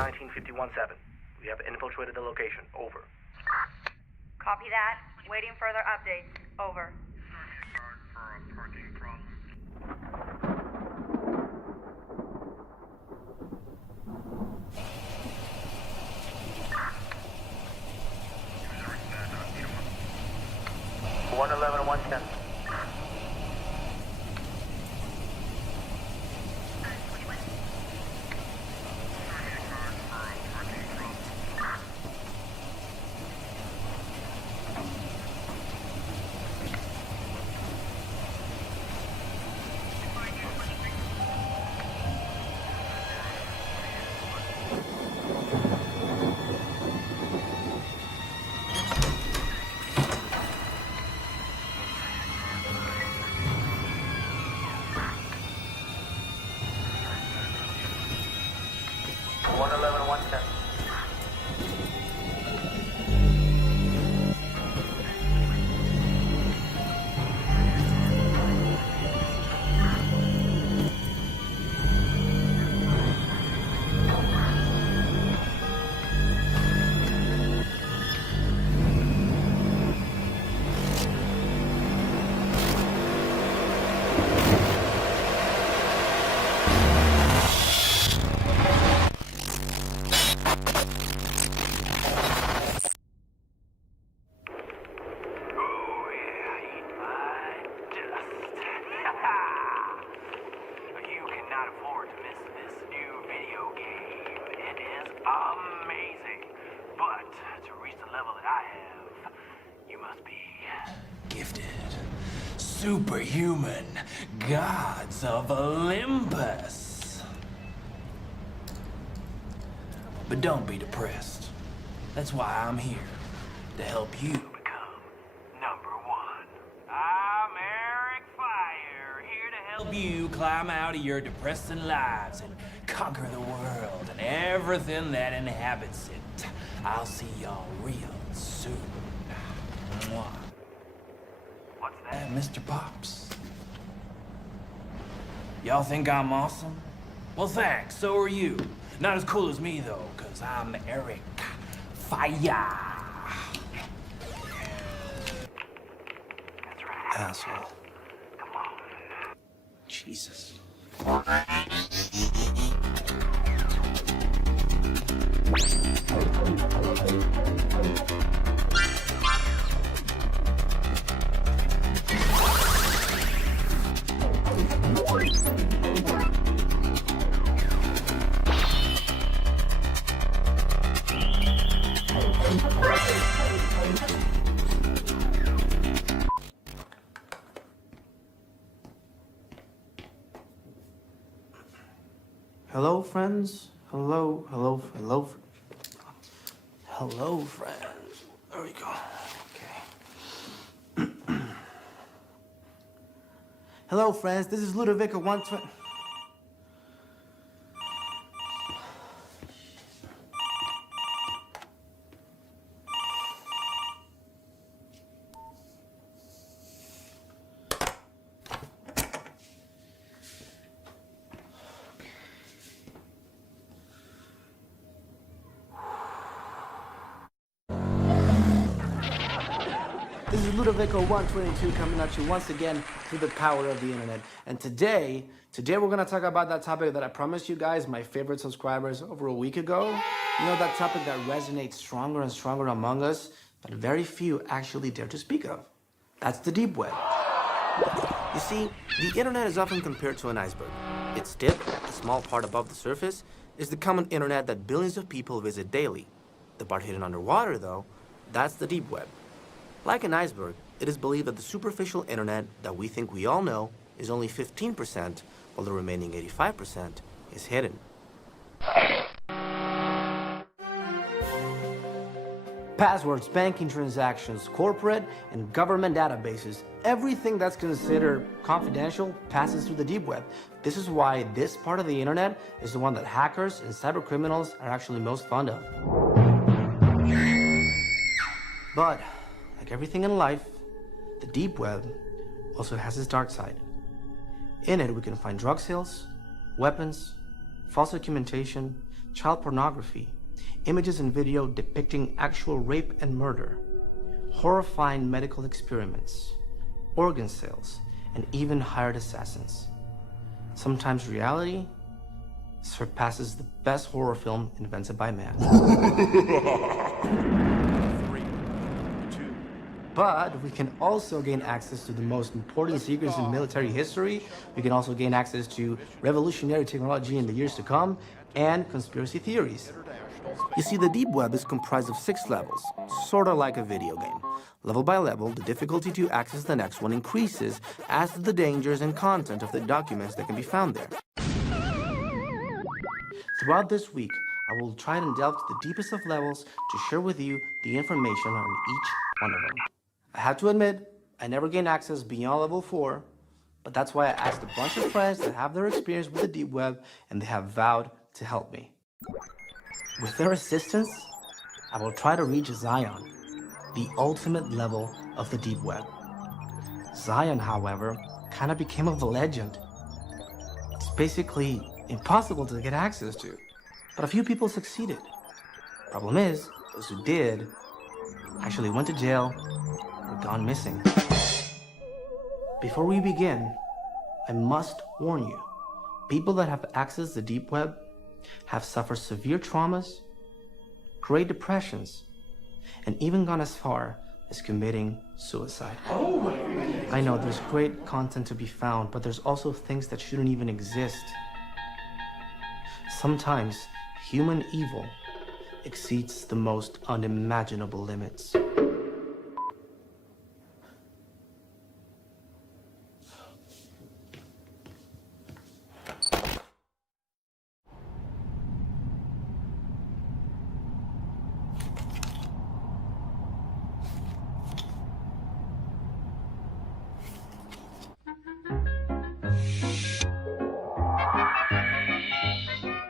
1951-7. We have infiltrated the location. Over. Copy that. Waiting further updates. Over. One 110. Superhuman gods of Olympus. But don't be depressed. That's why I'm here, to help you become number one. I'm Eric Fire, here to help you climb out of your depressing lives and conquer the world and everything that inhabits it. I'll see y'all real soon. Mwah. Mr. Pops. Y'all think I'm awesome? Well, thanks, so are you. Not as cool as me, though, because I'm Eric Fire. That's right. Asshole. Come on. Jesus. Hello, friends. Hello, friends. There we go. Okay. Hello, friends. This is Ludovica 120. This is Ludovico 122 coming at you once again through the power of the internet. And today we're gonna talk about that topic that I promised you guys, my favorite subscribers, over a week ago. You know, that topic that resonates stronger and stronger among us, but very few actually dare to speak of. That's the deep web. You see, the internet is often compared to an iceberg. Its tip, a small part above the surface, is the common internet that billions of people visit daily. The part hidden underwater, though, that's the deep web. Like an iceberg, it is believed that the superficial internet that we think we all know is only 15%, while the remaining 85% is hidden. Passwords, banking transactions, corporate and government databases, everything that's considered confidential passes through the deep web. This is why this part of the internet is the one that hackers and cyber criminals are actually most fond of. But like everything in life, the deep web also has its dark side. In it, we can find drug sales, weapons, false documentation, child pornography, images and video depicting actual rape and murder, horrifying medical experiments, organ sales, and even hired assassins. Sometimes reality surpasses the best horror film invented by man. 3, 2. But we can also gain access to the most important secrets in military history. We can also gain access to revolutionary technology in the years to come and conspiracy theories. You see, the deep web is comprised of 6 levels, sort of like a video game. Level by level, the difficulty to access the next one increases as do the dangers and content of the documents that can be found there. Throughout this week, I will try and delve to the deepest of levels to share with you the information on each one of them. I have to admit, I never gained access beyond level 4, but that's why I asked a bunch of friends that have their experience with the deep web, and they have vowed to help me. With their assistance, I will try to reach Zion, the ultimate level of the deep web. Zion, however, kind of became a legend. It's basically impossible to get access to, but a few people succeeded. Problem is, those who did actually went to jail or gone missing. Before we begin, I must warn you, people that have accessed the deep web have suffered severe traumas, great depressions, and even gone as far as committing suicide. I know there's great content to be found, but there's also things that shouldn't even exist. Sometimes human evil exceeds the most unimaginable limits.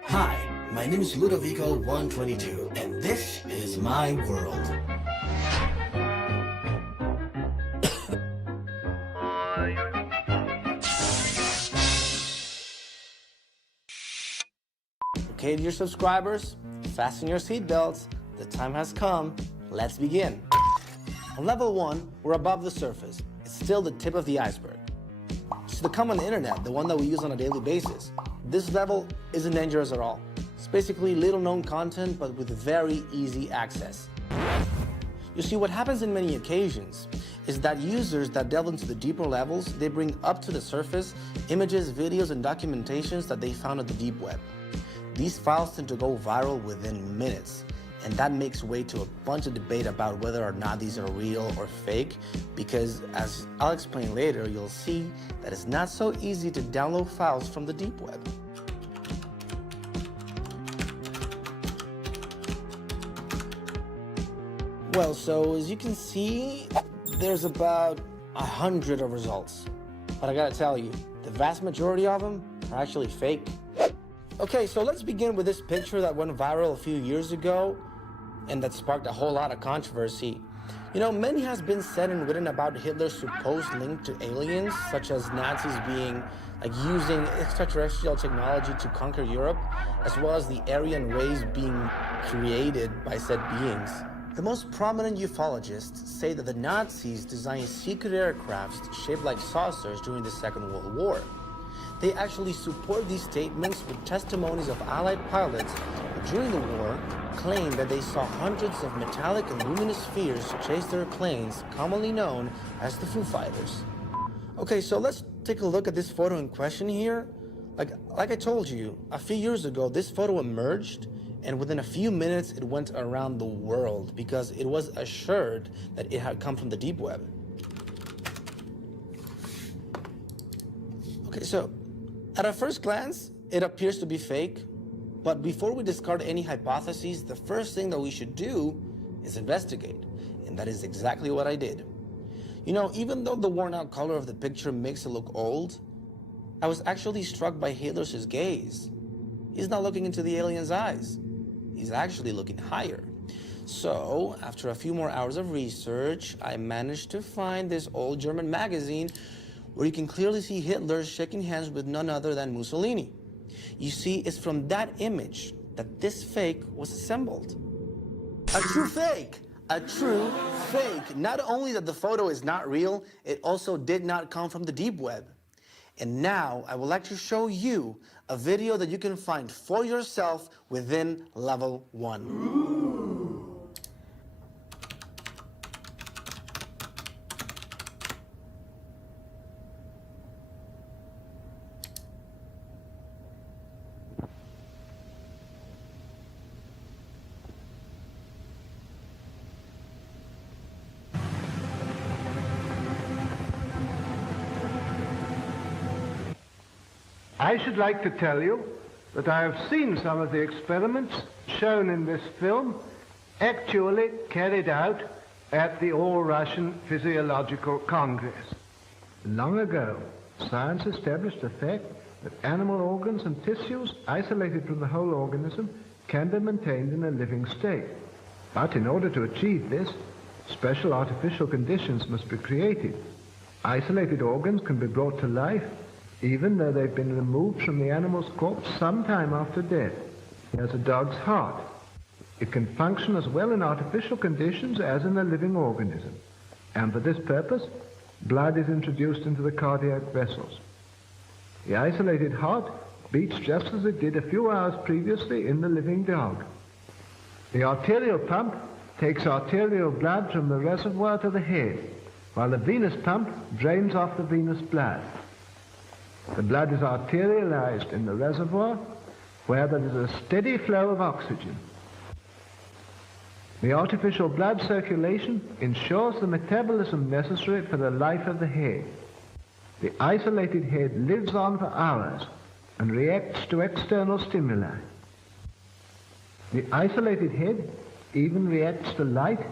Hi, my name is Ludovico122, and this is my world. Okay, dear subscribers, fasten your seatbelts. The time has come. Let's begin. On level 1, we're above the surface. It's still the tip of the iceberg. It's the common internet, the one that we use on a daily basis. This level isn't dangerous at all. It's basically little known content, but with very easy access. You see, what happens in many occasions is that users that delve into the deeper levels, they bring up to the surface images, videos, and documentations that they found on the deep web. These files tend to go viral within minutes, and that makes way to a bunch of debate about whether or not these are real or fake, because as I'll explain later, you'll see that it's not so easy to download files from the deep web. Well, so as you can see, there's about 100 of results. But I gotta tell you, the vast majority of them are actually fake. Okay, so let's begin with this picture that went viral a few years ago and that sparked a whole lot of controversy. You know, many has been said and written about Hitler's supposed link to aliens, such as Nazis being using extraterrestrial technology to conquer Europe, as well as the Aryan race being created by said beings. The most prominent ufologists say that the Nazis designed secret aircrafts shaped like saucers during the Second World War. They actually support these statements with testimonies of Allied pilots who during the war claimed that they saw hundreds of metallic and luminous spheres chase their planes, commonly known as the Foo Fighters. Okay, so let's take a look at this photo in question here. Like I told you, a few years ago, this photo emerged, and within a few minutes, it went around the world because it was assured that it had come from the deep web. Okay, so at a first glance, it appears to be fake, but before we discard any hypotheses, the first thing that we should do is investigate, and that is exactly what I did. You know, even though the worn out color of the picture makes it look old, I was actually struck by Hitler's gaze. He's not looking into the alien's eyes. He's actually looking higher. So, after a few more hours of research, I managed to find this old German magazine where you can clearly see Hitler shaking hands with none other than Mussolini. You see, it's from that image that this fake was assembled. A true fake! A true fake! Not only that the photo is not real, it also did not come from the deep web. And now I would like to show you a video that you can find for yourself within level 1. I should like to tell you that I have seen some of the experiments shown in this film actually carried out at the All-Russian Physiological Congress. Long ago, science established the fact that animal organs and tissues isolated from the whole organism can be maintained in a living state. But in order to achieve this, special artificial conditions must be created. Isolated organs can be brought to life even though they've been removed from the animal's corpse some time after death. Here's a dog's heart. It can function as well in artificial conditions as in a living organism. And for this purpose, blood is introduced into the cardiac vessels. The isolated heart beats just as it did a few hours previously in the living dog. The arterial pump takes arterial blood from the reservoir to the head, while the venous pump drains off the venous blood. The blood is arterialized in the reservoir, where there is a steady flow of oxygen. The artificial blood circulation ensures the metabolism necessary for the life of the head. The isolated head lives on for hours and reacts to external stimuli. The isolated head even reacts to light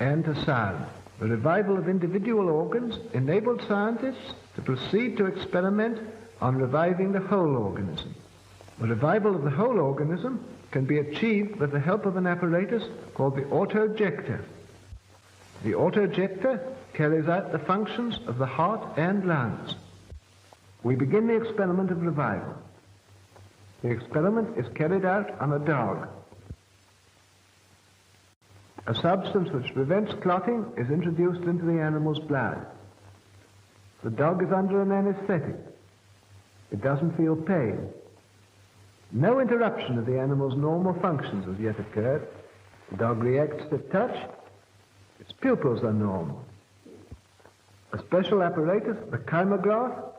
and to sound. The revival of individual organs enabled scientists to proceed to experiment on reviving the whole organism. The revival of the whole organism can be achieved with the help of an apparatus called the autojector. The autojector carries out the functions of the heart and lungs. We begin the experiment of revival. The experiment is carried out on a dog. A substance which prevents clotting is introduced into the animal's blood. The dog is under an anesthetic. It doesn't feel pain. No interruption of the animal's normal functions has yet occurred. The dog reacts to touch. Its pupils are normal. A special apparatus, the kymograph,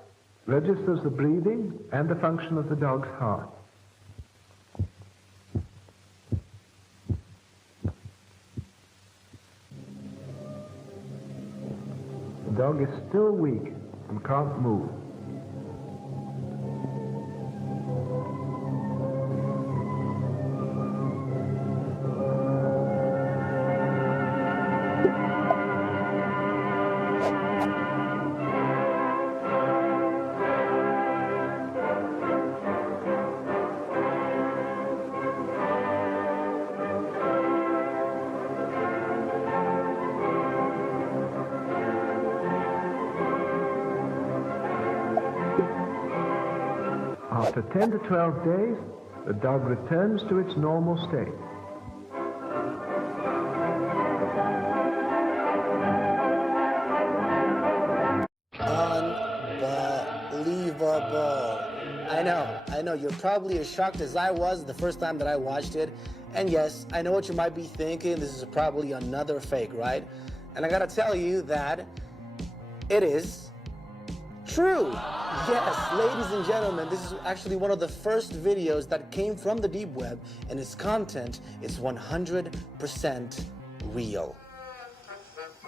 registers the breathing and the function of the dog's heart. The dog is still weak and can't move. After 10 to 12 days, the dog returns to its normal state. Unbelievable. I know, you're probably as shocked as I was the first time that I watched it. And yes, I know what you might be thinking, this is probably another fake, right? And I gotta tell you that it is true. Yes, ladies and gentlemen, this is actually one of the first videos that came from the deep web, and its content is 100% real.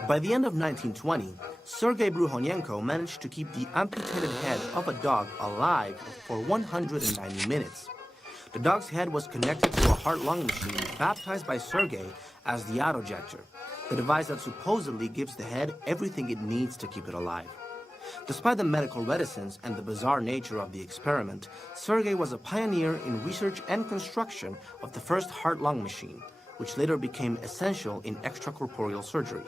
By the end of 1920, Sergei Bruhonenko managed to keep the amputated head of a dog alive for 190 minutes. The dog's head was connected to a heart-lung machine baptized by Sergei as the autojector, the device that supposedly gives the head everything it needs to keep it alive. Despite the medical reticence and the bizarre nature of the experiment, Sergei was a pioneer in research and construction of the first heart-lung machine, which later became essential in extracorporeal surgery.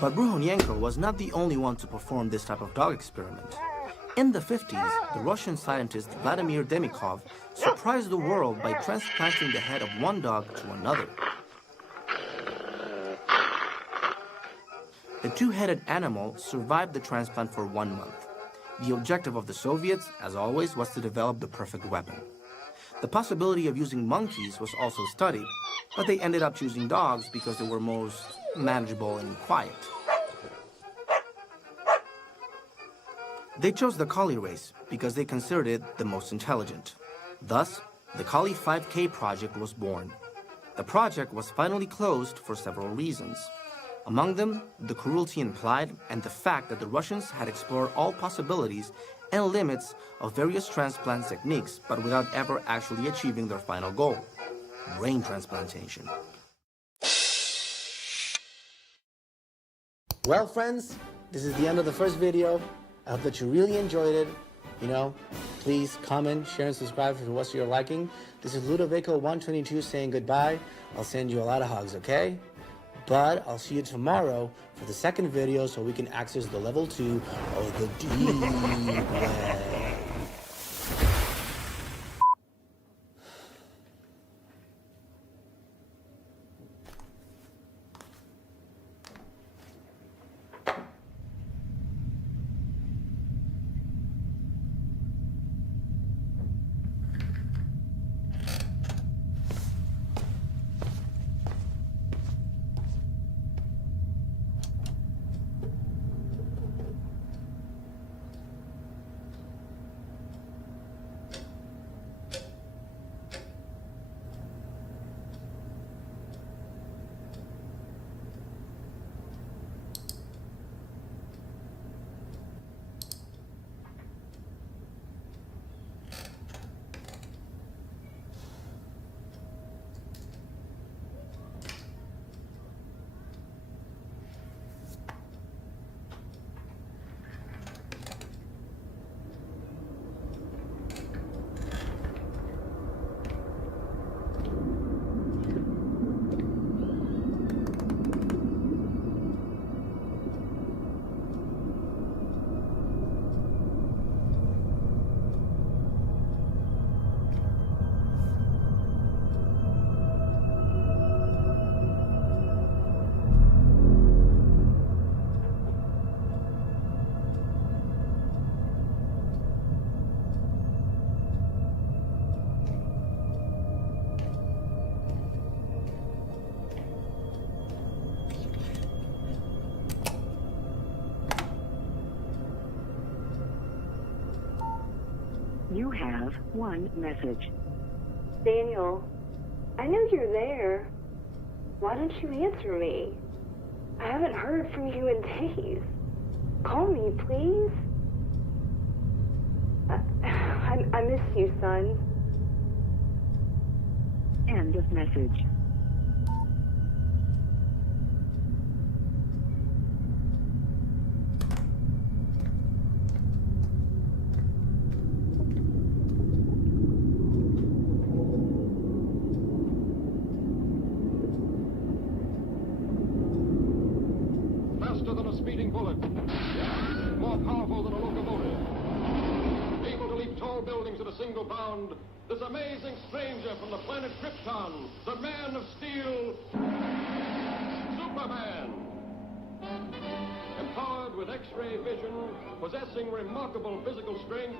But Bruhonenko was not the only one to perform this type of dog experiment. In the 50s, the Russian scientist Vladimir Demikov surprised the world by transplanting the head of one dog to another. The two-headed animal survived the transplant for 1 month. The objective of the Soviets, as always, was to develop the perfect weapon. The possibility of using monkeys was also studied, but they ended up choosing dogs because they were most manageable and quiet. They chose the collie race because they considered it the most intelligent. Thus, the Collie 5K project was born. The project was finally closed for several reasons. Among them, the cruelty implied and the fact that the Russians had explored all possibilities and limits of various transplant techniques, but without ever actually achieving their final goal, brain transplantation. Well, friends, this is the end of the first video. I hope that you really enjoyed it. Please comment, share, and subscribe if it was to your liking. This is Ludovico122 saying goodbye. I'll send you a lot of hugs, okay? But I'll see you tomorrow for the second video so we can access the level 2 of the deep web. You have one message. Daniel, I know you're there. Why don't you answer me? I haven't heard from you in days. Call me, please. I miss you, son. End of message. Faster than a speeding bullet, more powerful than a locomotive, able to leap tall buildings at a single bound, this amazing stranger from the planet Krypton, the Man of Steel, Superman. Empowered with X-ray vision, possessing remarkable physical strength,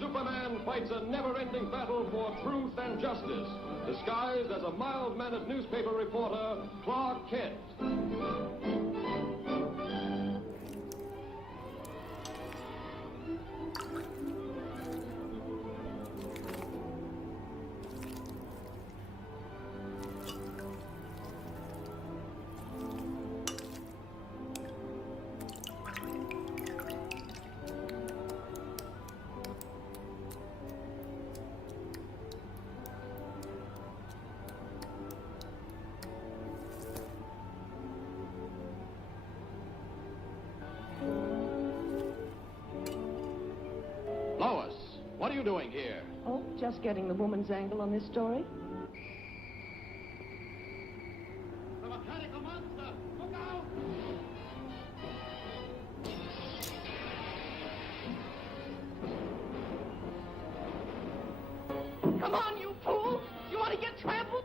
Superman fights a never-ending battle for truth and justice, disguised as a mild-mannered newspaper reporter, Clark Kent. Lois, what are you doing here? Oh, just getting the woman's angle on this story. The mechanical monster! Look out! Come on, you fool! You want to get trampled?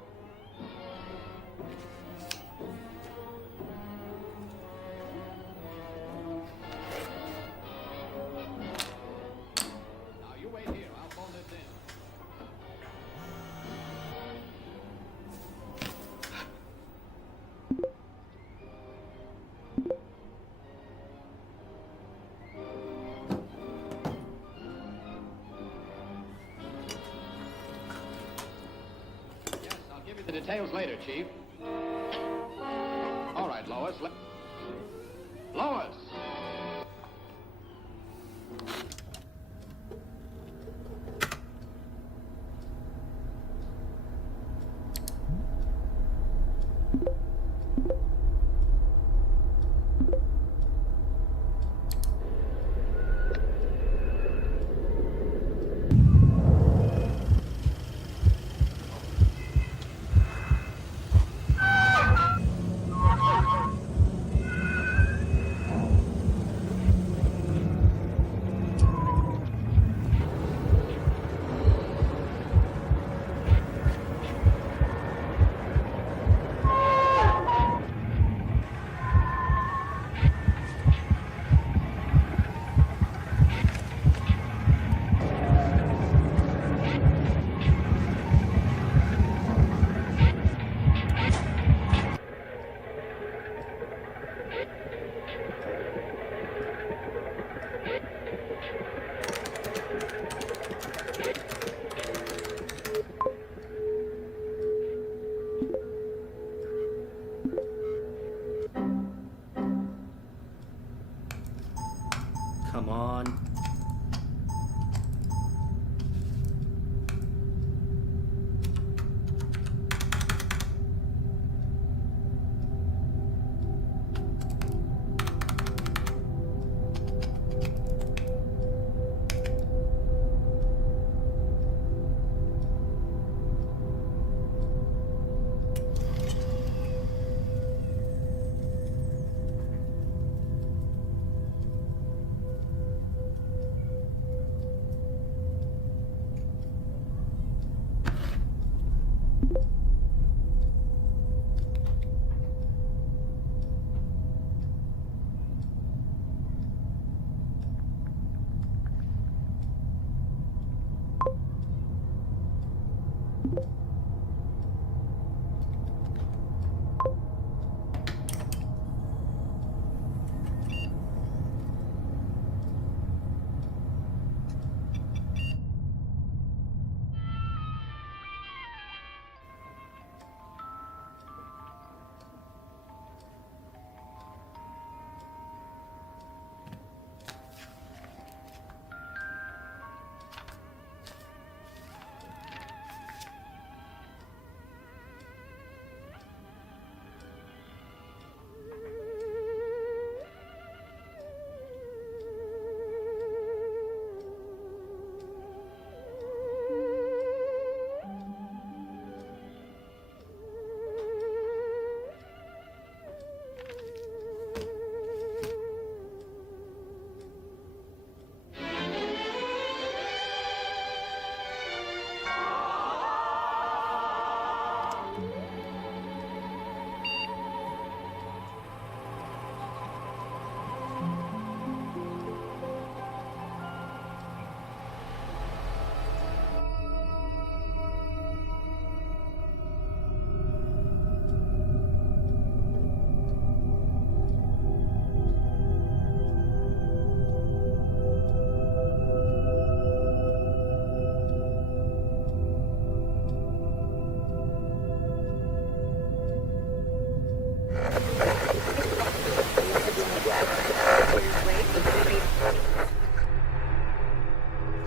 Now you wait here. I'll phone this in. Yes, I'll give you the details later, Chief. All right, Lois. Lois! Come on.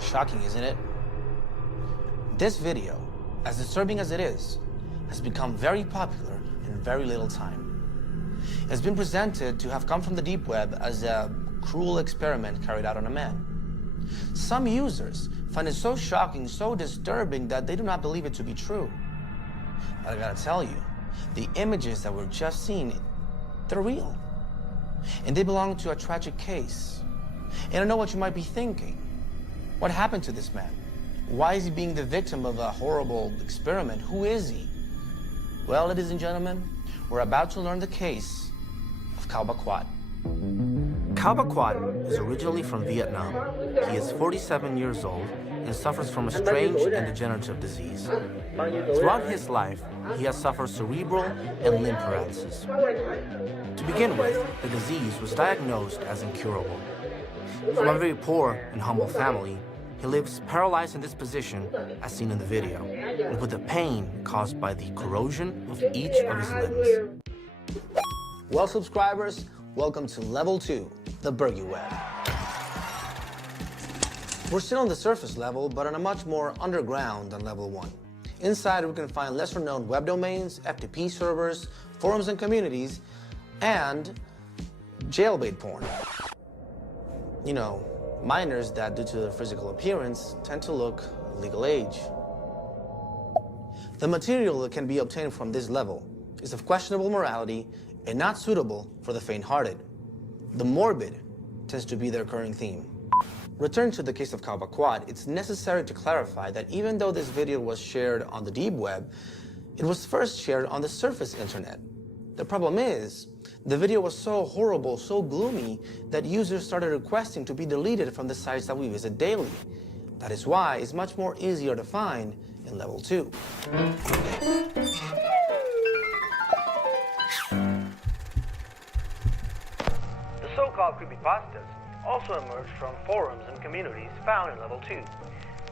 Shocking, isn't it? This video, as disturbing as it is, has become very popular in very little time. It's been presented to have come from the deep web as a cruel experiment carried out on a man. Some users find it so shocking, so disturbing that they do not believe it to be true. But I gotta tell you, the images that we're just seeing, they're real. And they belong to a tragic case. And I know what you might be thinking. What happened to this man? Why is he being the victim of a horrible experiment? Who is he? Well, ladies and gentlemen, we're about to learn the case of Cao Baquat. Cao Baquat is originally from Vietnam. He is 47 years old and suffers from a strange and degenerative disease. Throughout his life, he has suffered cerebral and limb paralysis. To begin with, the disease was diagnosed as incurable. From a very poor and humble family, he lives paralyzed in this position, as seen in the video, and with the pain caused by the corrosion of each of his limbs. Well, subscribers, welcome to Level 2, the Bergy Web. We're still on the surface level, but on a much more underground than Level 1. Inside, we can find lesser-known web domains, FTP servers, forums and communities, and jailbait porn. You know, minors that, due to their physical appearance, tend to look legal age. The material that can be obtained from this level is of questionable morality and not suitable for the faint-hearted. The morbid tends to be the recurring theme. Returning to the case of Cao Baquat, it's necessary to clarify that even though this video was shared on the deep web, it was first shared on the surface internet. The problem is, the video was so horrible, so gloomy, that users started requesting to be deleted from the sites that we visit daily. That is why it's much more easier to find in Level 2. The so-called creepypastas also emerged from forums and communities found in Level 2.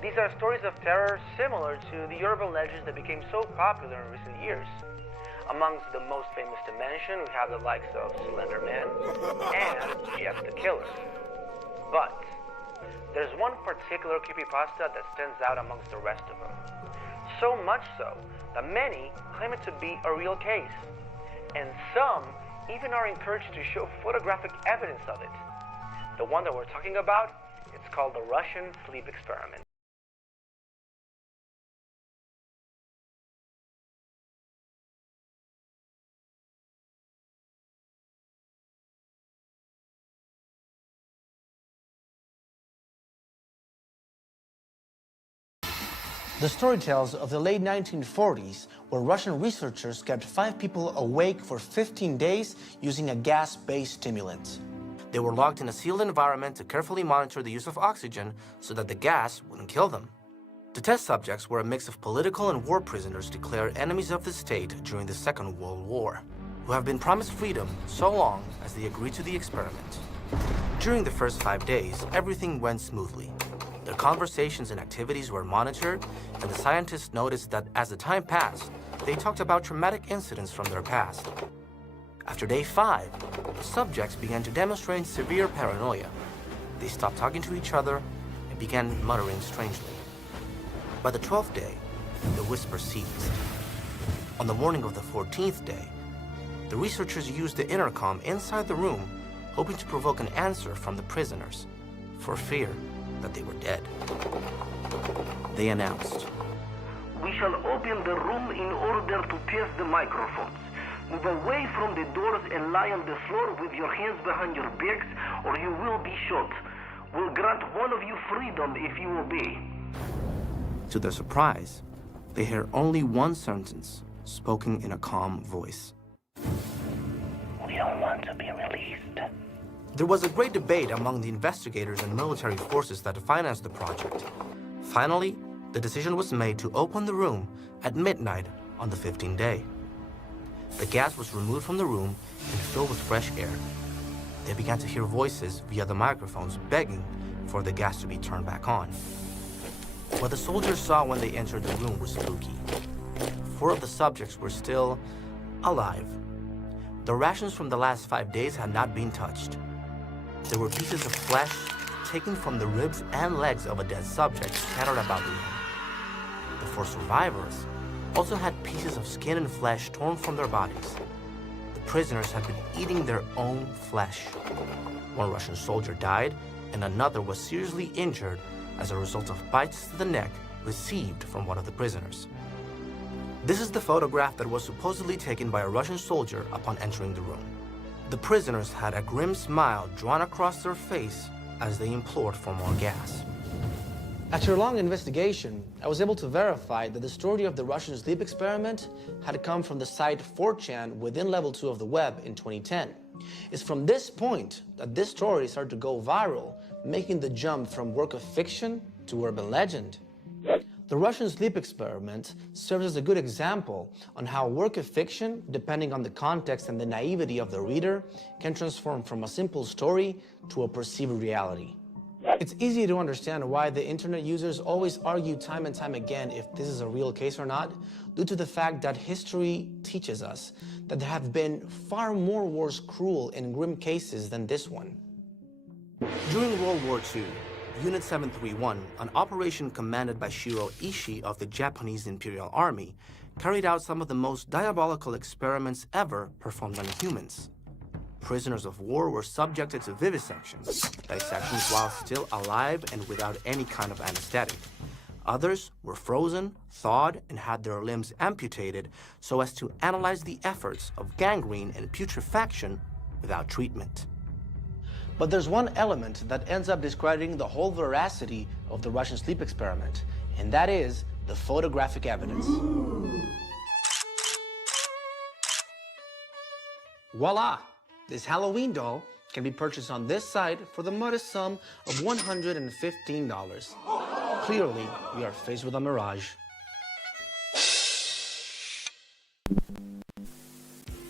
These are stories of terror similar to the urban legends that became so popular in recent years. Amongst the most famous to mention, we have the likes of Slender Man and Jeff the Killer. But there's one particular creepypasta that stands out amongst the rest of them. So much so that many claim it to be a real case. And some even are encouraged to show photographic evidence of it. The one that we're talking about, it's called the Russian sleep experiment. The story tells of the late 1940s, where Russian researchers kept 5 people awake for 15 days using a gas-based stimulant. They were locked in a sealed environment to carefully monitor the use of oxygen so that the gas wouldn't kill them. The test subjects were a mix of political and war prisoners declared enemies of the state during the Second World War, who have been promised freedom so long as they agreed to the experiment. During the first 5 days, everything went smoothly. Their conversations and activities were monitored, and the scientists noticed that as the time passed, they talked about traumatic incidents from their past. After day 5, the subjects began to demonstrate severe paranoia. They stopped talking to each other and began muttering strangely. By the 12th day, the whisper ceased. On the morning of the 14th day, the researchers used the intercom inside the room, hoping to provoke an answer from the prisoners, for fear that they were dead. They announced, "We shall open the room in order to test the microphones. Move away from the doors and lie on the floor with your hands behind your backs, or you will be shot. We'll grant one of you freedom if you obey." To their surprise, they heard only one sentence, spoken in a calm voice. "We don't want to be released." There was a great debate among the investigators and military forces that financed the project. Finally, the decision was made to open the room at midnight on the 15th day. The gas was removed from the room and filled with fresh air. They began to hear voices via the microphones begging for the gas to be turned back on. What the soldiers saw when they entered the room was spooky. 4 of the subjects were still alive. The rations from the last 5 days had not been touched. There were pieces of flesh taken from the ribs and legs of a dead subject scattered about the room. The 4 survivors also had pieces of skin and flesh torn from their bodies. The prisoners had been eating their own flesh. 1 Russian soldier died, and another was seriously injured as a result of bites to the neck received from one of the prisoners. This is the photograph that was supposedly taken by a Russian soldier upon entering the room. The prisoners had a grim smile drawn across their face as they implored for more gas. After a long investigation, I was able to verify that the story of the Russian sleep experiment had come from the site 4chan within level 2 of the web in 2010. It's from this point that this story started to go viral, making the jump from work of fiction to urban legend. The Russian sleep experiment serves as a good example on how work of fiction, depending on the context and the naivety of the reader, can transform from a simple story to a perceived reality. It's easy to understand why the internet users always argue time and time again if this is a real case or not, due to the fact that history teaches us that there have been far more wars, cruel and grim cases than this one. During World War II, Unit 731, an operation commanded by Shiro Ishii of the Japanese Imperial Army, carried out some of the most diabolical experiments ever performed on humans. Prisoners of war were subjected to vivisections, dissections while still alive and without any kind of anesthetic. Others were frozen, thawed, and had their limbs amputated so as to analyze the efforts of gangrene and putrefaction without treatment. But there's one element that ends up discrediting the whole veracity of the Russian sleep experiment, and that is the photographic evidence. Voila! This Halloween doll can be purchased on this site for the modest sum of $115. Clearly, we are faced with a mirage.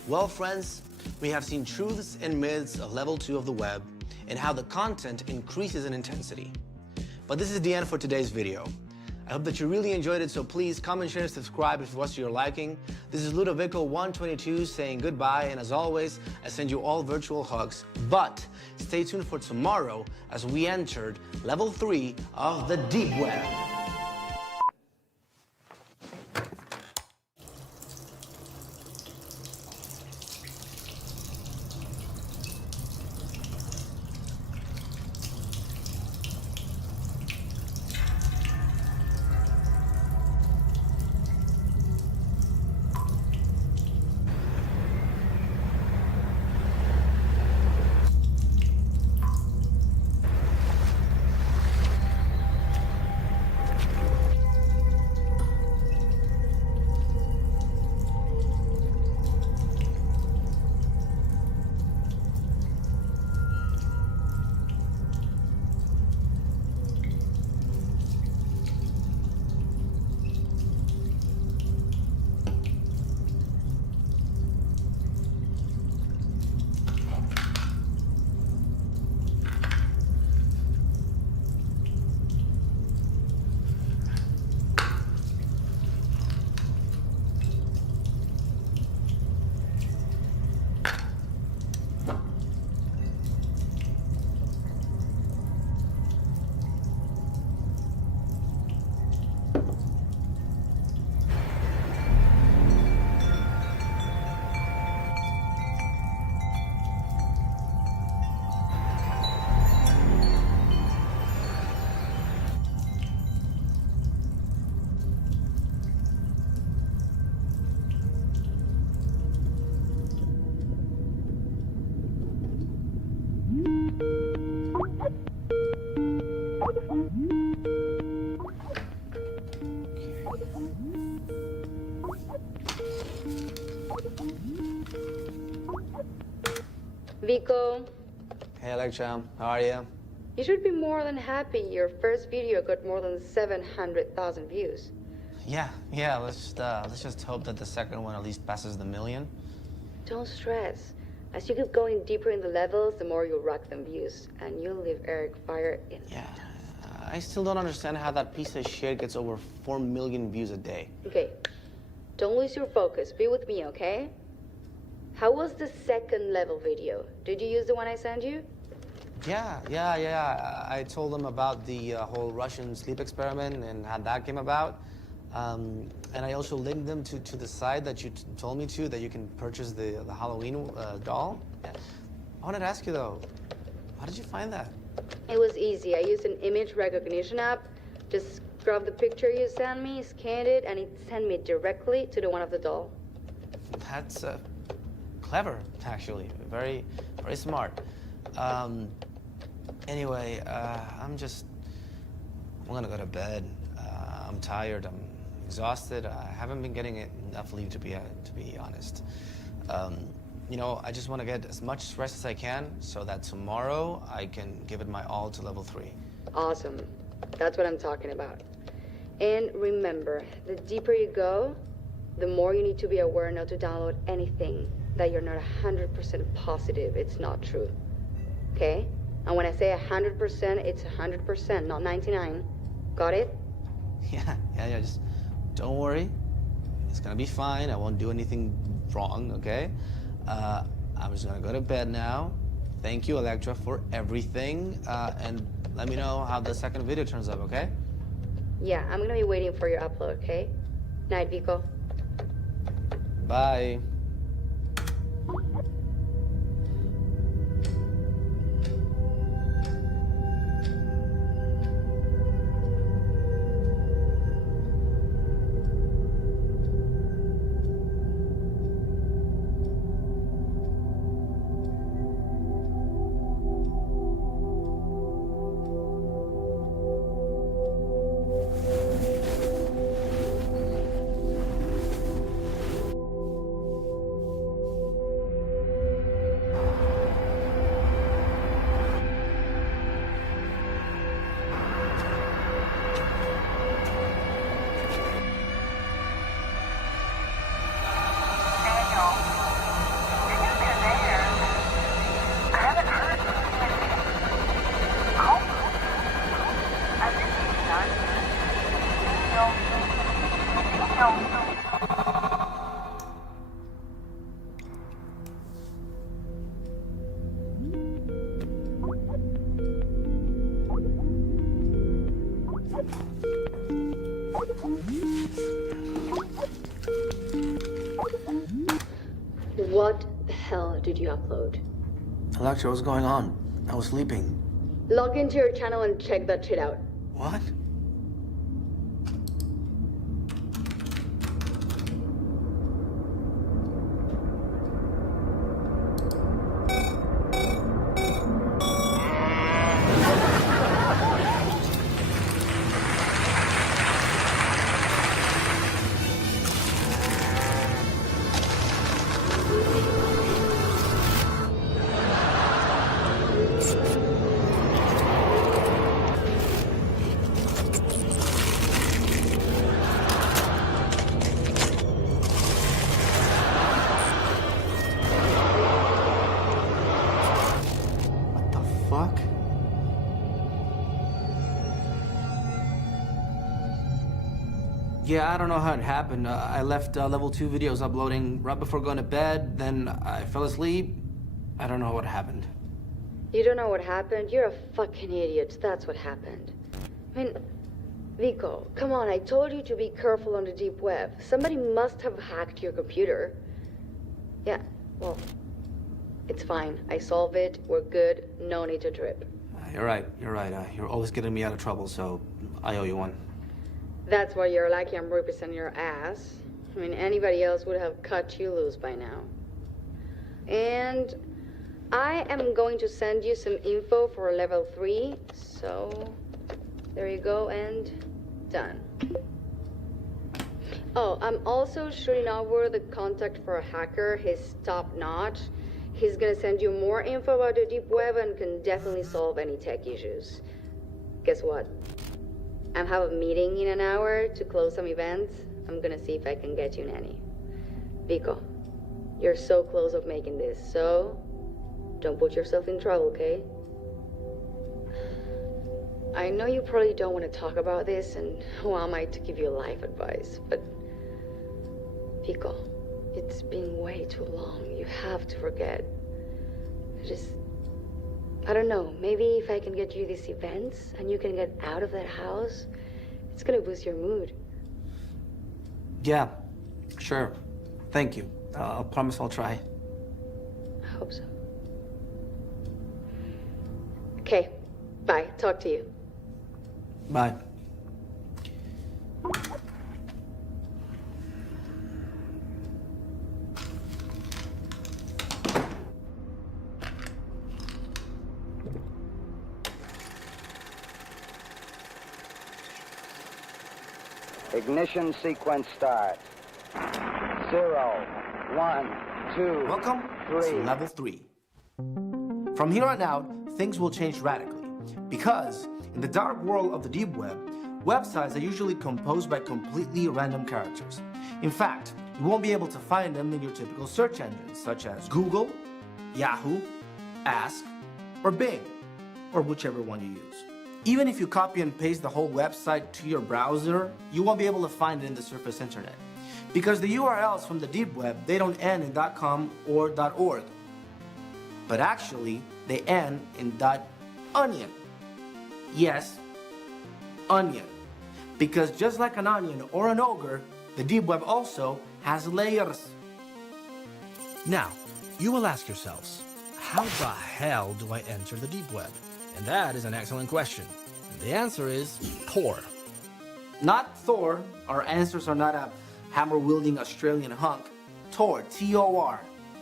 Well, friends, we have seen truths and myths of level 2 of the web and how the content increases in intensity. But this is the end for today's video. I hope that you really enjoyed it, so please comment, share, and subscribe if it was to your liking. This is Ludovico122 saying goodbye, and as always, I send you all virtual hugs. But stay tuned for tomorrow as we entered level 3 of the deep web. Vico. Hey, Electrum. How are you? You should be more than happy. Your first video got more than 700,000 views. Yeah. Let's just hope that the second one at least passes the 1 million. Don't stress. As you keep going deeper in the levels, the more you'll rack them views, and you'll leave Eric Fire in. Yeah. I still don't understand how that piece of shit gets over 4 million views a day. Okay. Don't lose your focus. Be with me, okay? How was the second level video? Did you use the one I sent you? Yeah. I told them about the whole Russian sleep experiment and how that came about. And I also linked them to the site that you told me to, that you can purchase the Halloween doll. Yeah. I wanted to ask you though, how did you find that? It was easy. I used an image recognition app. Just grabbed the picture you sent me, scanned it, and it sent me directly to the one of the doll. That's clever, actually. Very, very smart. Anyway, I'm gonna go to bed. I'm tired. I'm exhausted. I haven't been getting enough sleep to be honest. You know, I just want to get as much rest as I can so that tomorrow I can give it my all to level 3. Awesome. That's what I'm talking about. And remember, the deeper you go, the more you need to be aware not to download anything that you're not 100% positive it's not true. Okay? And when I say 100%, it's 100%, not 99. Got it? Yeah, just don't worry. It's gonna be fine. I won't do anything wrong, okay? I'm just gonna go to bed now. Thank you, Electra, for everything. And let me know how the second video turns out, okay? Yeah, I'm gonna be waiting for your upload, okay? Night, Vico. Bye. What the hell did you upload? Electra, what's going on? I was sleeping. Log into your channel and check that shit out. What? Yeah, I don't know how it happened. I left level 2 videos uploading right before going to bed, then I fell asleep. I don't know what happened. You don't know what happened? You're a fucking idiot. That's what happened. I mean, Vico, come on, I told you to be careful on the deep web. Somebody must have hacked your computer. Yeah, well, it's fine. I solved it. We're good. No need to trip. You're right. You're always getting me out of trouble, so I owe you one. That's why you're lucky I'm representing your ass. I mean, anybody else would have cut you loose by now. And I am going to send you some info for level 3, so there you go, and done. Oh, I'm also shooting over the contact for a hacker. He's top-notch. He's gonna send you more info about the deep web and can definitely solve any tech issues. Guess what? I have a meeting in an hour to close some events. I'm gonna see if I can get you an Annie. Vico, you're so close of making this, so don't put yourself in trouble, okay? I know you probably don't want to talk about this, and who am I to give you life advice, but Vico, it's been way too long. You have to forget. I don't know, maybe if I can get you these events and you can get out of that house, it's gonna boost your mood. Yeah, sure. Thank you. I'll promise I'll try. I hope so. Okay, bye. Talk to you. Bye. Ignition sequence start. 0, 1, 2, Welcome 3. to level 3. From here on out, things will change radically, because in the dark world of the deep web, websites are usually composed by completely random characters. In fact, you won't be able to find them in your typical search engines, such as Google, Yahoo, Ask, or Bing, or whichever one you use. Even if you copy and paste the whole website to your browser, you won't be able to find it in the surface internet. Because the URLs from the deep web, they don't end in .com or .org. But actually, they end in .onion. Yes, onion. Because just like an onion or an ogre, the deep web also has layers. Now, you will ask yourselves, how the hell do I enter the deep web? And that is an excellent question. And the answer is Tor. Not Thor. Our answers are not a hammer-wielding Australian hunk. Tor, T-O-R,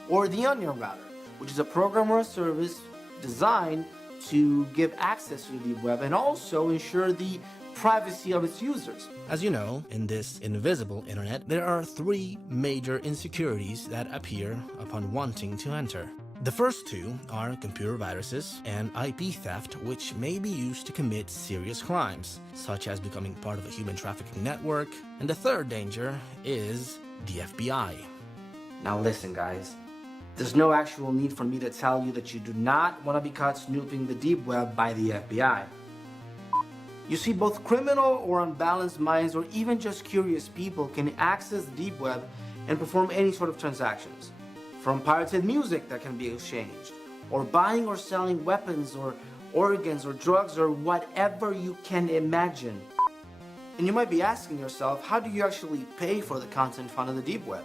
or the Onion Router, which is a program or a service designed to give access to the deep web and also ensure the privacy of its users. As you know, in this invisible internet, there are 3 major insecurities that appear upon wanting to enter. The first 2 are computer viruses and IP theft, which may be used to commit serious crimes, such as becoming part of a human trafficking network. And the third danger is the FBI. Now listen, guys. There's no actual need for me to tell you that you do not want to be caught snooping the deep web by the FBI. You see, both criminal or unbalanced minds or even just curious people can access the deep web and perform any sort of transactions. From pirated music that can be exchanged, or buying or selling weapons or organs or drugs or whatever you can imagine. And you might be asking yourself, how do you actually pay for the content found in the deep web?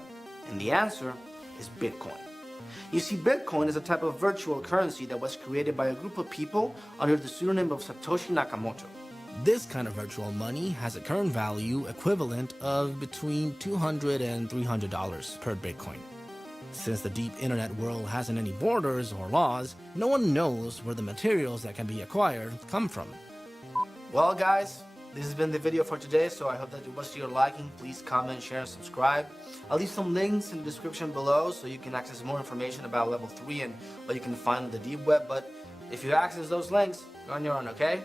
And the answer is Bitcoin. You see, Bitcoin is a type of virtual currency that was created by a group of people under the pseudonym of Satoshi Nakamoto. This kind of virtual money has a current value equivalent of between $200 and $300 per Bitcoin. Since the deep internet world hasn't any borders or laws, no one knows where the materials that can be acquired come from. Well, guys, this has been the video for today, so I hope that it was to your liking. Please comment, share, and subscribe. I'll leave some links in the description below so you can access more information about level 3 and what you can find on the deep web, but if you access those links, you're on your own, okay?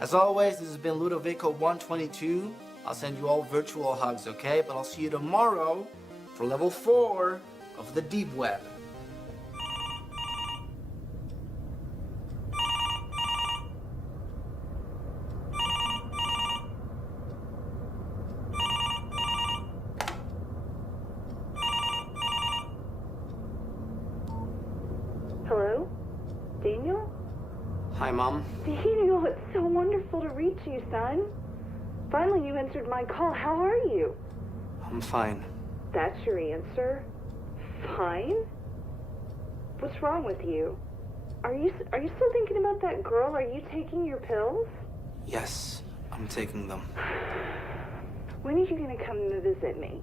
As always, this has been Ludovico122. I'll send you all virtual hugs, okay? But I'll see you tomorrow for level 4 of the deep web. Hello? Daniel? Hi, Mom. Daniel, it's so wonderful to reach you, son. Finally, you answered my call. How are you? I'm fine. That's your answer? Fine? What's wrong with you? Are you still thinking about that girl? Are you taking your pills? Yes, I'm taking them. When are you going to come to visit me?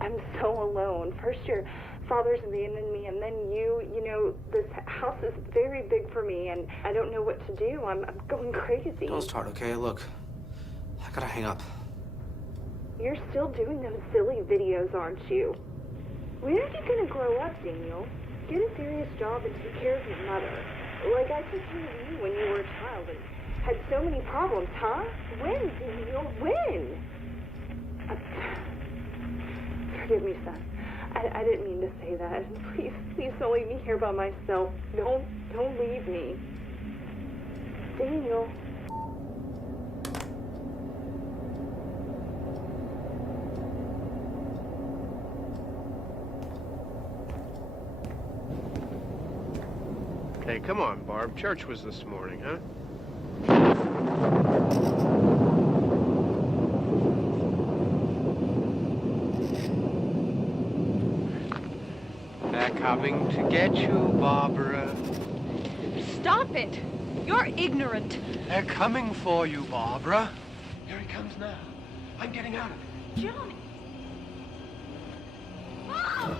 I'm so alone. First your father's abandoned me, and then you know, this house is very big for me, and I don't know what to do. I'm going crazy. Don't start, okay? Look, I gotta hang up. You're still doing those silly videos, aren't you? When are you going to grow up, Daniel? Get a serious job and take care of your mother. Like I took care of you when you were a child and had so many problems, huh? When, Daniel? When? Forgive me, son. I didn't mean to say that. Please don't leave me here by myself. Don't leave me. Daniel. Hey, come on, Barb. Church was this morning, huh? They're coming to get you, Barbara. Stop it! You're ignorant. They're coming for you, Barbara. Here he comes now. I'm getting out of it. Johnny! Oh!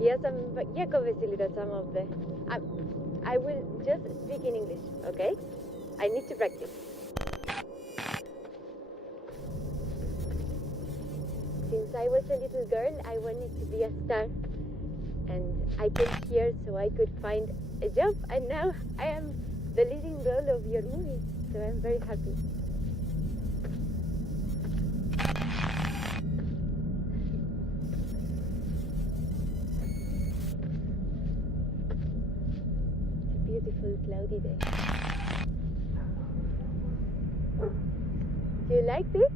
Yes, I'm jako veselita some of the. I will just speak in English, okay? I need to practice. Since I was a little girl, I wanted to be a star. And I came here so I could find a job, and now I am the leading role of your movie, so I'm very happy. It's a beautiful cloudy day. Do you like this?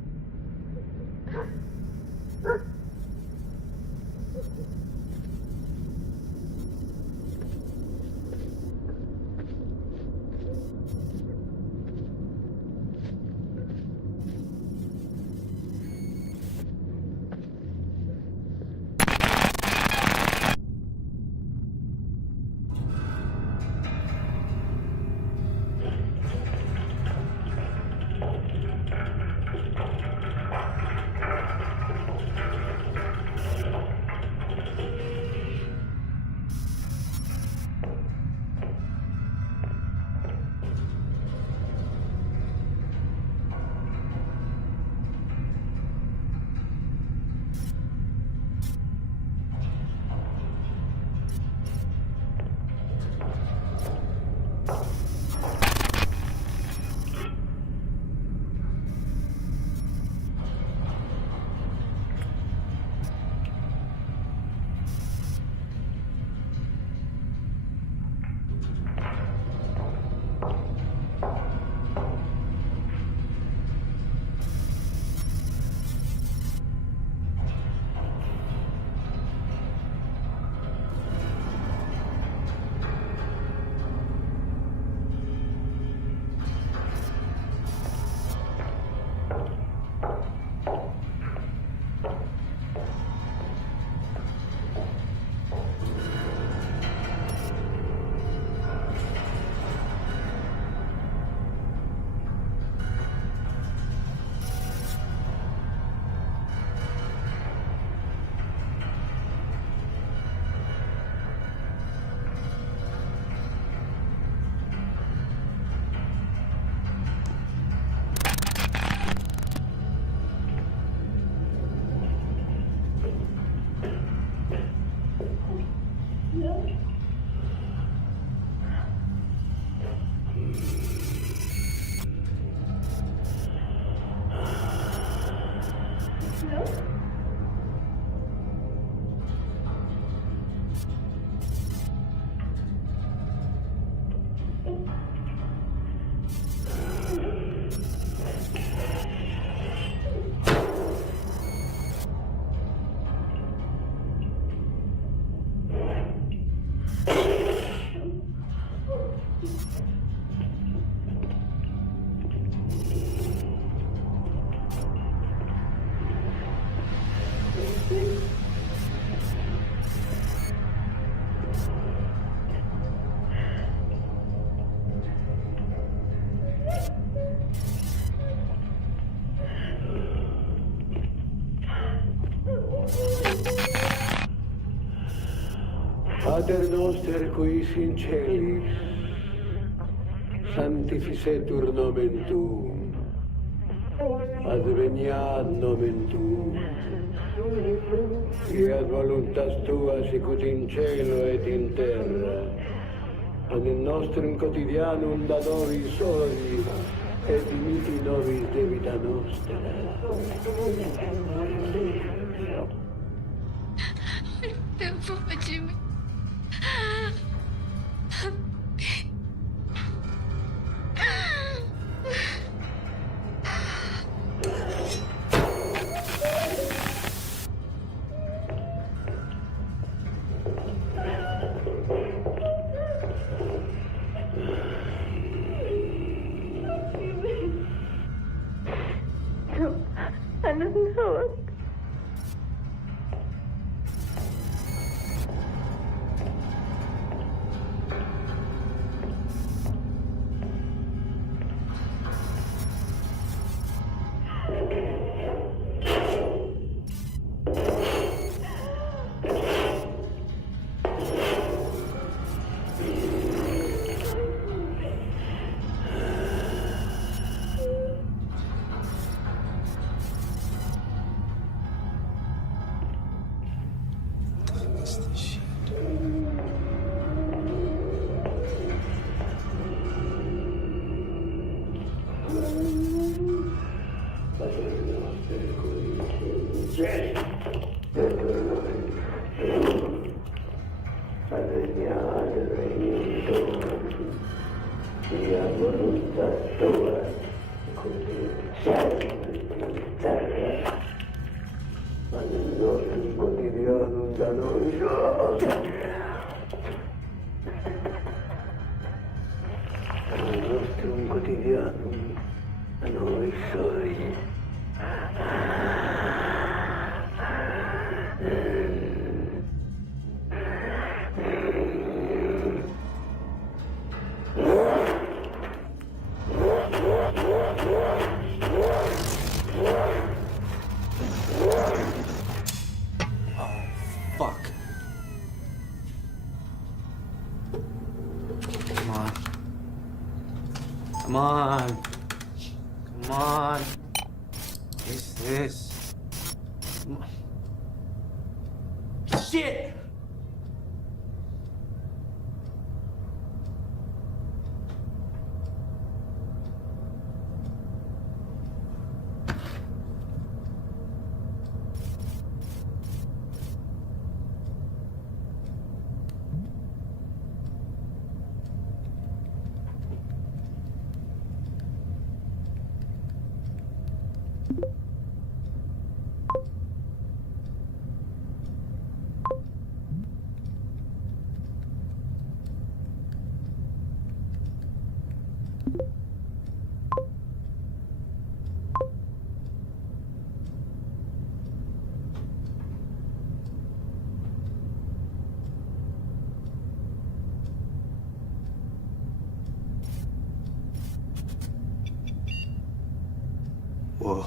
Pater noster qui in celis, sanctificetur nomen tuum, adveniat nomen tuum, fiat voluntas tua sicut in cielo et in terra, ad nostrum quotidianum da nobis hodie, et dimitti nobis debita nostra. Tempo Jimmy. I don't know. fix this shit. Fuck. Come on. Come on. Come on. What's this? Come on. Shit! Whoa.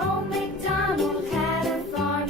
Old MacDonald had a farm.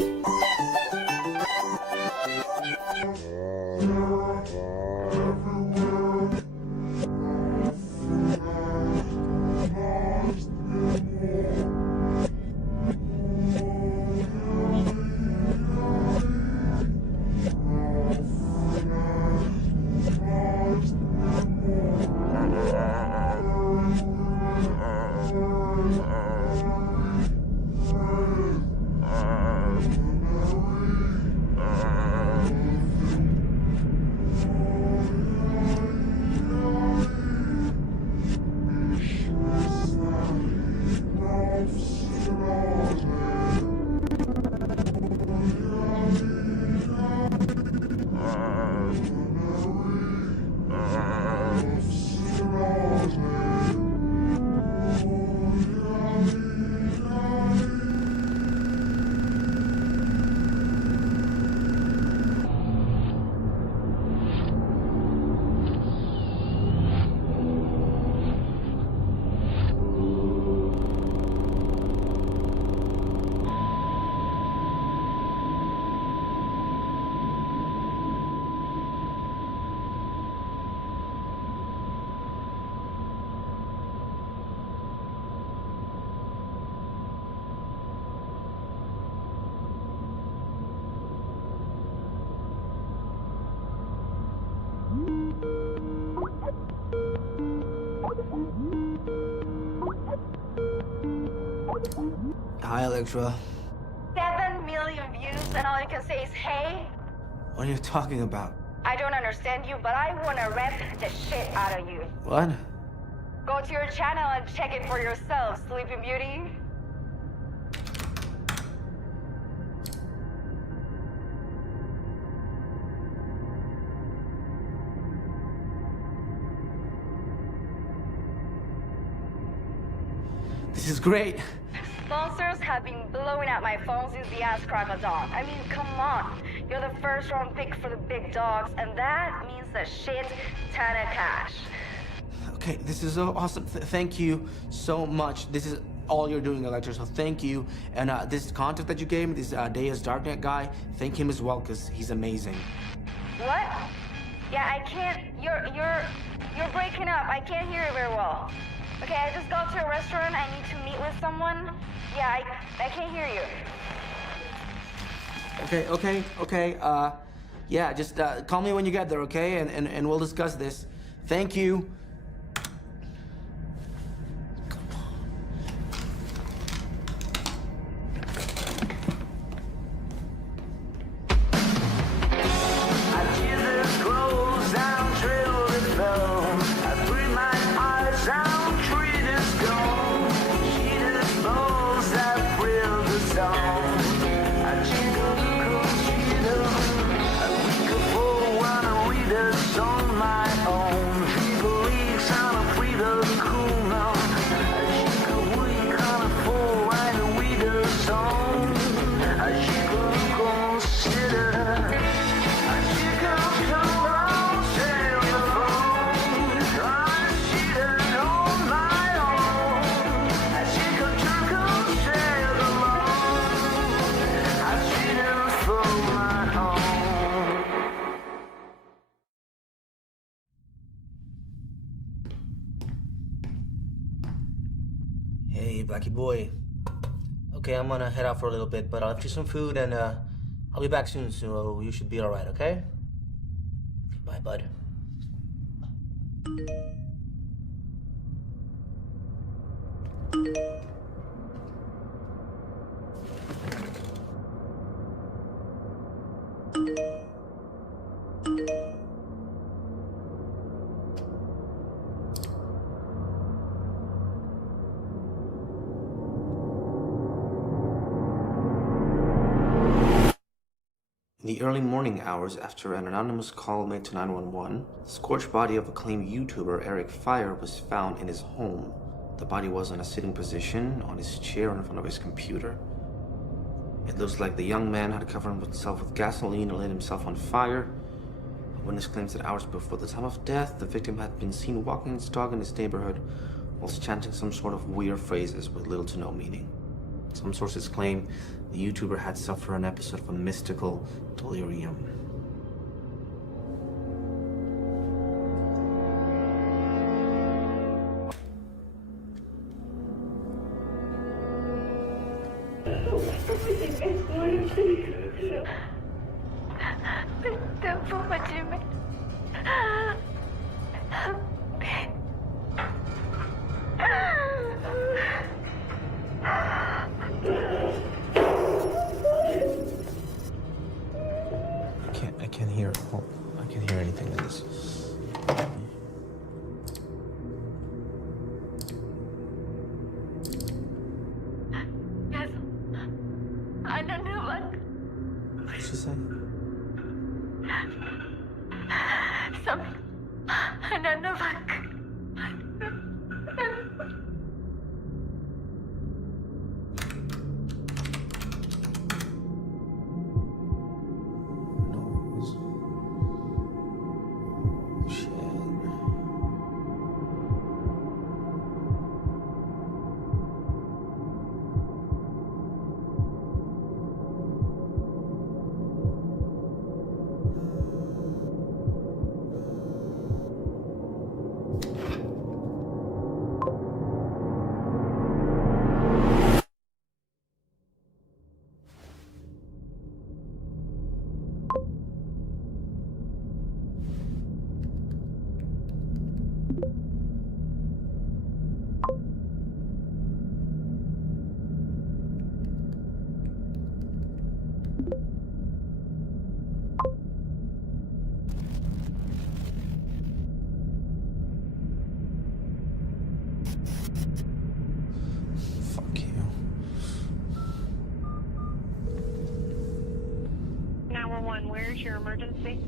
Hi, Electra. 7 million views, and all you can say is hey? What are you talking about? I don't understand you, but I wanna rap the shit out of you. What? Go to your channel and check it for yourself, Sleeping Beauty. This is great. Sponsors have been blowing up my phone since the ass crack of dawn. I mean, come on. You're the first round pick for the big dogs, and that means a shit ton of cash. Okay, this is so awesome. Thank you so much. This is all you're doing, Electra, so thank you. And this contact that you gave me, this Deus Darknet guy, thank him as well, because he's amazing. What? Yeah, I can't. You're breaking up. I can't hear you very well. Okay, I just got to a restaurant. I need to meet with someone. Yeah, I can't hear you. Okay. Yeah, just call me when you get there, okay? And we'll discuss this. Thank you. Hey, Blackie boy. Okay, I'm gonna head out for a little bit, but I'll have you some food and I'll be back soon, so you should be alright, okay? Bye, bud. In the early morning hours after an anonymous call made to 911, the scorched body of acclaimed YouTuber Eric Fire was found in his home. The body was in a sitting position on his chair in front of his computer. It looks like the young man had covered himself with gasoline and lit himself on fire. A witness claims that hours before the time of death, the victim had been seen walking his dog in his neighborhood whilst chanting some sort of weird phrases with little to no meaning. Some sources claim the YouTuber had suffered an episode of a mystical delirium. I can't hear. Oh, I can't hear anything in this. Yes. I don't know what. What did she say? I don't know what. 911, where's your emergency?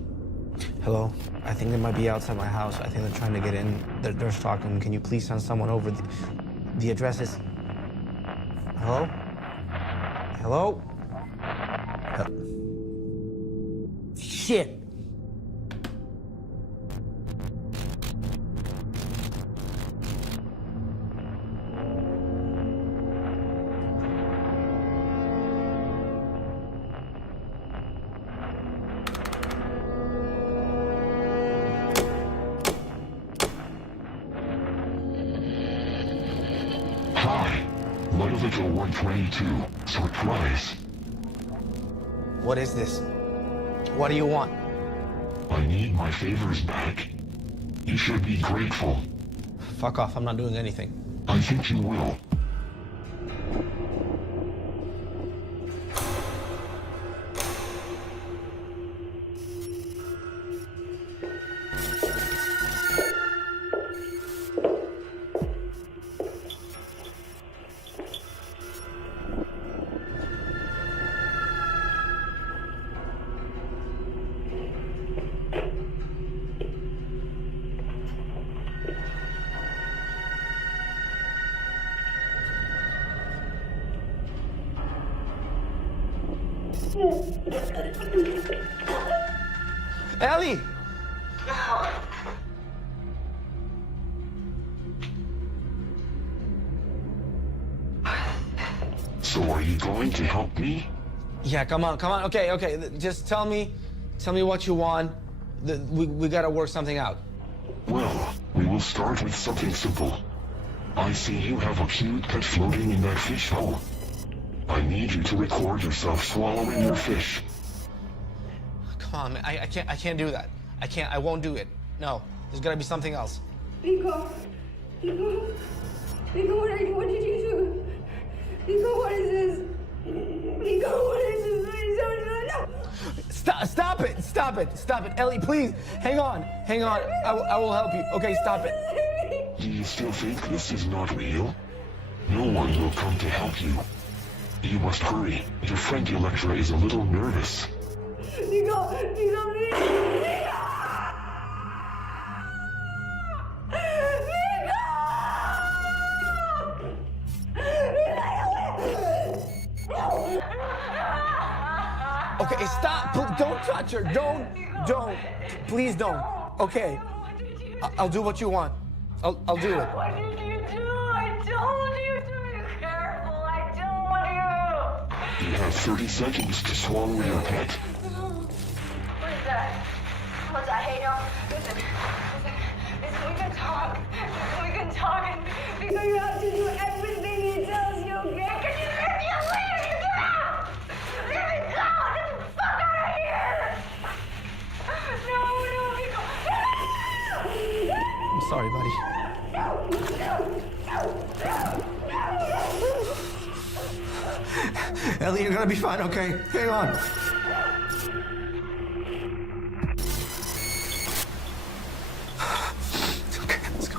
Hello? I think they might be outside my house. I think they're trying to get in. They're stalking. Can you please send someone over? The address is... Hello? Hello? Shit! Hi, Ludovico 122. Surprise. What is this? What do you want? I need my favors back. You should be grateful. Fuck off, I'm not doing anything. I think you will. Ellie! So are you going to help me? Yeah, come on. Okay. Just tell me what you want. We gotta work something out. Well, we will start with something simple. I see you have a cute pet floating in that fish hole. I need you to record yourself swallowing your fish. Come on, man. I can't do that. I won't do it. No, there's gotta be something else. Nico, what did you do? Nico, what is this? Nico, what is this? Please don't do it. No. Stop it. Ellie, please, hang on. I will help you. Okay, stop it. Do you still think this is not real? No one will come to help you. You must hurry. Your friend Electra is a little nervous. Nico, please. Okay, stop. Don't touch her. Don't. Please don't. Okay. I'll do what you want. I'll do it. What did you do? I told you to be careful. I told you. You have 30 seconds to swallow your pet. What is that? What's that? Hey, no. Listen, we can talk. And because you have to do everything he tells you, okay? Can you let me away? Get out! Let me go! Get the fuck out of here! No, Nico. I'm sorry, buddy. Ellie, you're gonna be fine, okay? Hang on. Okay, let's go.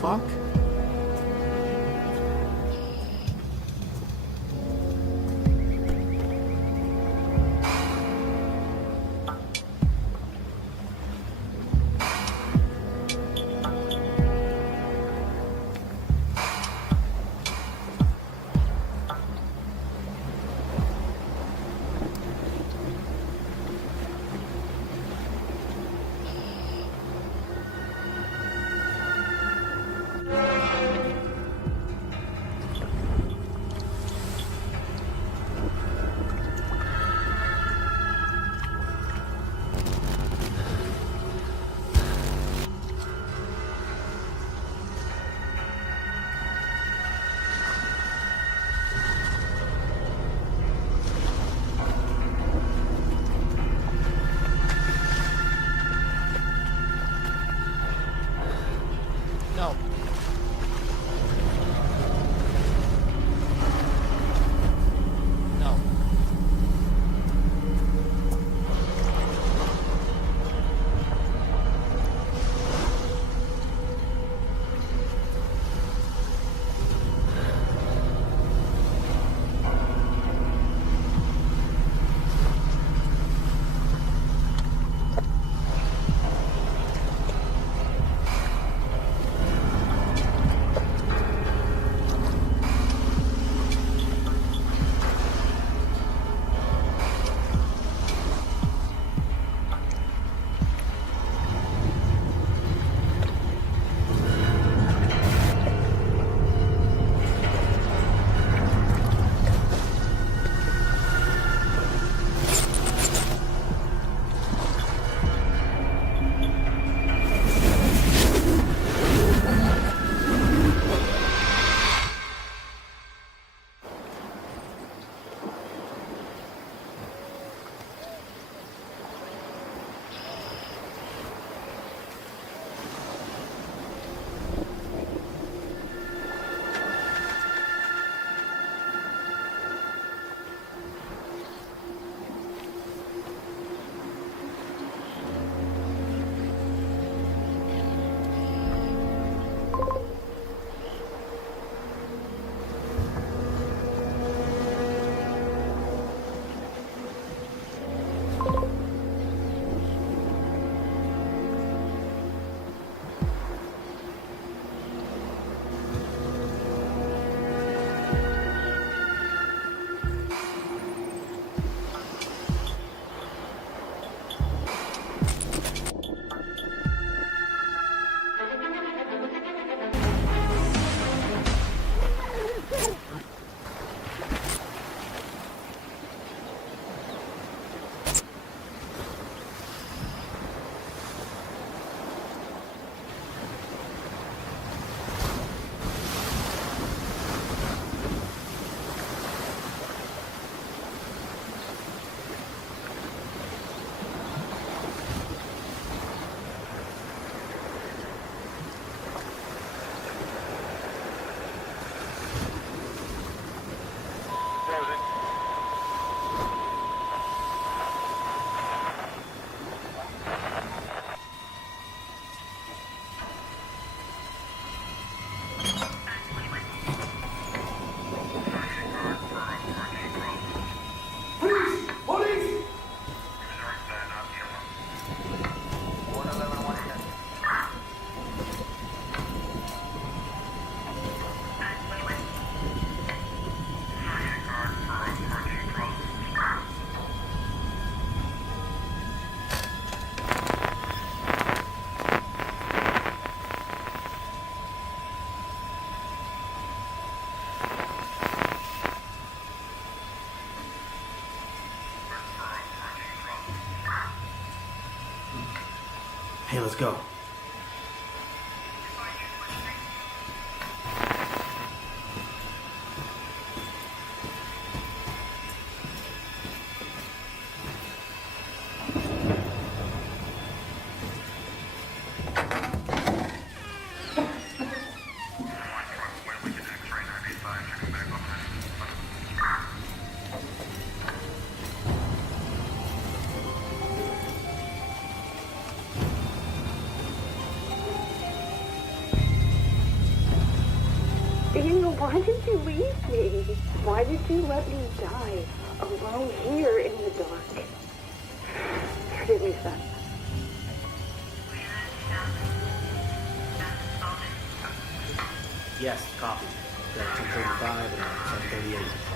fuck? No. No. Hey, let's go. Why did you leave me? Why did you let me die alone here in the dark? Forgive me, son. Yes, copy. 10:35 and 10:38.